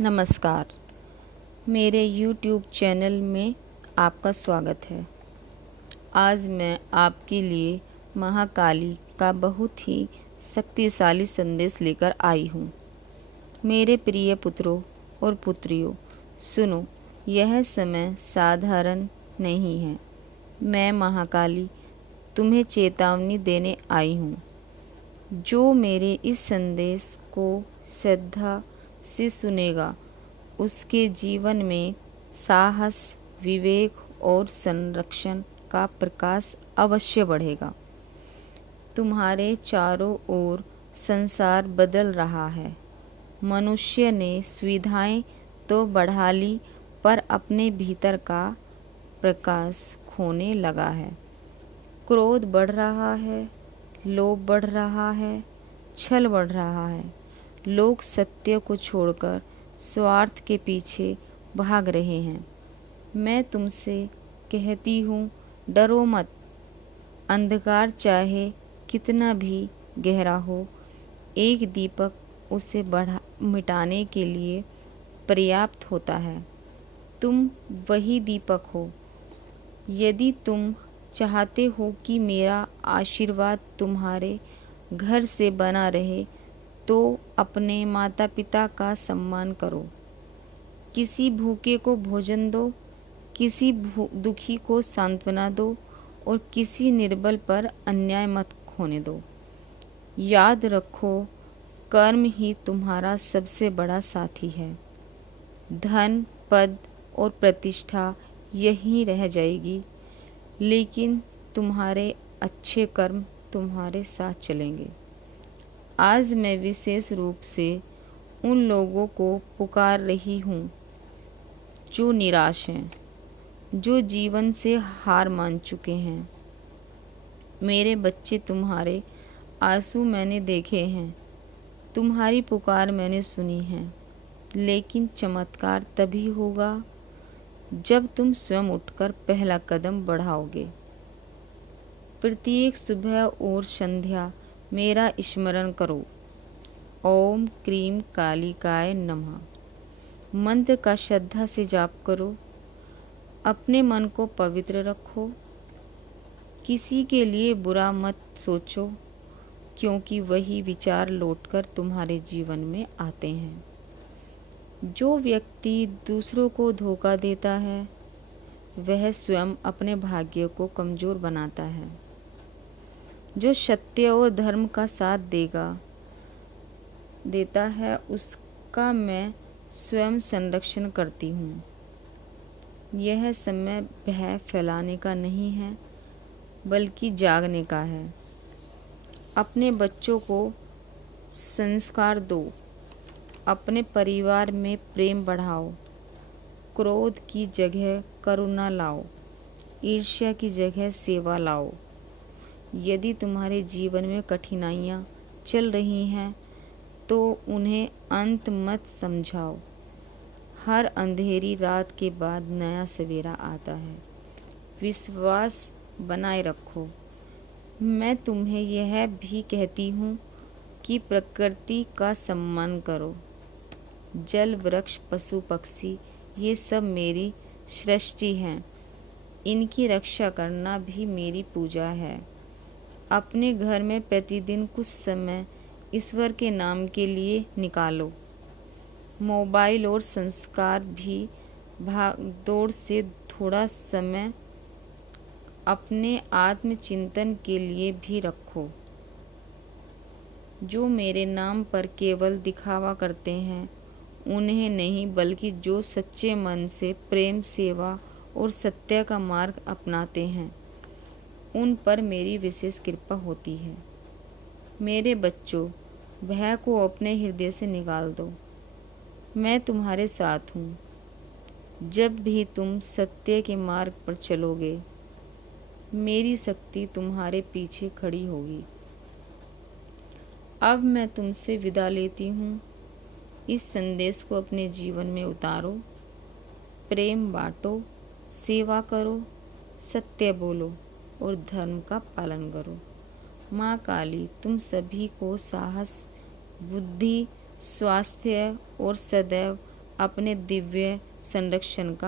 नमस्कार। मेरे YouTube channel में आपका स्वागत है। आज मैं आपके लिए महाकाली का बहुत ही शक्तिशाली संदेश लेकर आई हूँ। मेरे प्रिय पुत्रों और पुत्रियों, सुनो, यह समय साधारण नहीं है। मैं महाकाली तुम्हें चेतावनी देने आई हूँ। जो मेरे इस संदेश को श्रद्धा से सुनेगा, उसके जीवन में साहस, विवेक और संरक्षण का प्रकाश अवश्य बढ़ेगा। तुम्हारे चारों ओर संसार बदल रहा है। मनुष्य ने सुविधाएं तो बढ़ा ली, पर अपने भीतर का प्रकाश खोने लगा है। क्रोध बढ़ रहा है, लोभ बढ़ रहा है, छल बढ़ रहा है। लोग सत्य को छोड़कर स्वार्थ के पीछे भाग रहे हैं। मैं तुमसे कहती हूँ, डरो मत। अंधकार चाहे कितना भी गहरा हो, एक दीपक उसे मिटाने के लिए पर्याप्त होता है। तुम वही दीपक हो। यदि तुम चाहते हो कि मेरा आशीर्वाद तुम्हारे घर से बना रहे, तो अपने माता पिता का सम्मान करो। किसी भूखे को भोजन दो, किसी दुखी को सांत्वना दो और किसी निर्बल पर अन्याय मत होने दो। याद रखो, कर्म ही तुम्हारा सबसे बड़ा साथी है। धन, पद और प्रतिष्ठा यहीं रह जाएगी, लेकिन तुम्हारे अच्छे कर्म तुम्हारे साथ चलेंगे। आज मैं विशेष रूप से उन लोगों को पुकार रही हूँ जो निराश हैं, जो जीवन से हार मान चुके हैं। मेरे बच्चे, तुम्हारे आंसू मैंने देखे हैं, तुम्हारी पुकार मैंने सुनी है, लेकिन चमत्कार तभी होगा जब तुम स्वयं उठकर पहला कदम बढ़ाओगे। प्रत्येक सुबह और संध्या मेरा स्मरण करो। ओम क्रीम कालिकाय नमः मंत्र का श्रद्धा से जाप करो। अपने मन को पवित्र रखो। किसी के लिए बुरा मत सोचो, क्योंकि वही विचार लौटकर तुम्हारे जीवन में आते हैं। जो व्यक्ति दूसरों को धोखा देता है, वह स्वयं अपने भाग्य को कमज़ोर बनाता है। जो सत्य और धर्म का साथ देता है, उसका मैं स्वयं संरक्षण करती हूँ। यह समय भय फैलाने का नहीं है, बल्कि जागने का है। अपने बच्चों को संस्कार दो। अपने परिवार में प्रेम बढ़ाओ। क्रोध की जगह करुणा लाओ। ईर्ष्या की जगह सेवा लाओ। यदि तुम्हारे जीवन में कठिनाइयाँ चल रही हैं, तो उन्हें अंत मत समझाओ। हर अंधेरी रात के बाद नया सवेरा आता है। विश्वास बनाए रखो। मैं तुम्हें यह भी कहती हूँ कि प्रकृति का सम्मान करो। जल, वृक्ष, पशु, पक्षी, ये सब मेरी सृष्टि हैं। इनकी रक्षा करना भी मेरी पूजा है। अपने घर में प्रतिदिन कुछ समय ईश्वर के नाम के लिए निकालो। मोबाइल और संस्कार भी भागदौड़ से थोड़ा समय अपने आत्मचिंतन के लिए भी रखो। जो मेरे नाम पर केवल दिखावा करते हैं, उन्हें नहीं, बल्कि जो सच्चे मन से प्रेम, सेवा और सत्य का मार्ग अपनाते हैं, उन पर मेरी विशेष कृपा होती है। मेरे बच्चों, भय को अपने हृदय से निकाल दो। मैं तुम्हारे साथ हूँ। जब भी तुम सत्य के मार्ग पर चलोगे, मेरी शक्ति तुम्हारे पीछे खड़ी होगी। अब मैं तुमसे विदा लेती हूँ। इस संदेश को अपने जीवन में उतारो। प्रेम बांटो, सेवा करो, सत्य बोलो और धर्म का पालन करो। माँ काली तुम सभी को साहस, बुद्धि, स्वास्थ्य और सदैव अपने दिव्य संरक्षण का